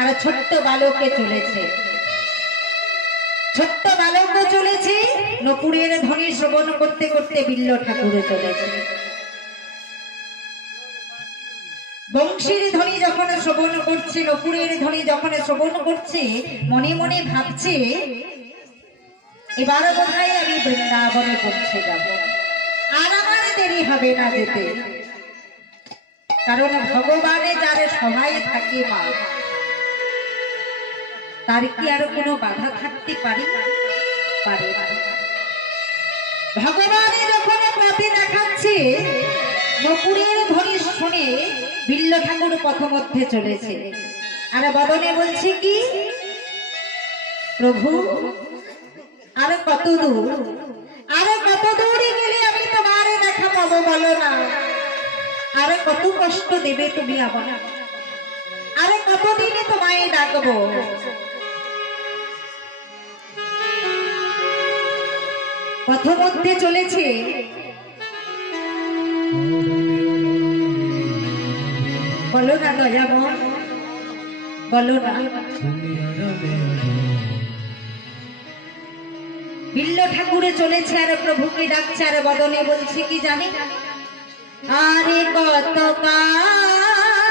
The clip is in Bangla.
আর ছোট্ট বালকে চলেছে, ছোট্ট বালক চলেছে নপুরের ধ্বনি শ্রবণ করতে করতে বিল্ল ঠাকুর চলেছে। বংশীর ধ্বনি যখন শ্রবণ করছে, নপুরের ধ্বনি যখন শ্রবণ করছে, মনে মনে ভাবছে এবার বোধহয় আমি বৃন্দাবনে পৌঁছে যাব, আর আমার দেরি হবে না যেতে। কারণ ভগবানে যার সহায় থাকে মা, তার কি আর কোনো বাধা থাকতে পারে? পারে না। ভগবান যখন পথে দেখাচ্ছে, নপুরের ধ্বনি শুনে বিল্ল ঠাকুর পথমধ্যে চলেছে, আর বদনে বলছে কি, প্রভু আর কত দূর, আর কত দূরে গেলে আমি তোমার দেখা পাবো বলো না? আর কত কষ্ট দেবে তুমি আবার, আর কতদিনে তোমায় ডাকবো? পথমধ্যে চলেছে, বলো না দয়াময়, বলো না। বিল্ল ঠাকুরে চলেছে আর প্রভুকে ডাকছে, আর বদনে বলছে কি জানি, আরে কত কাল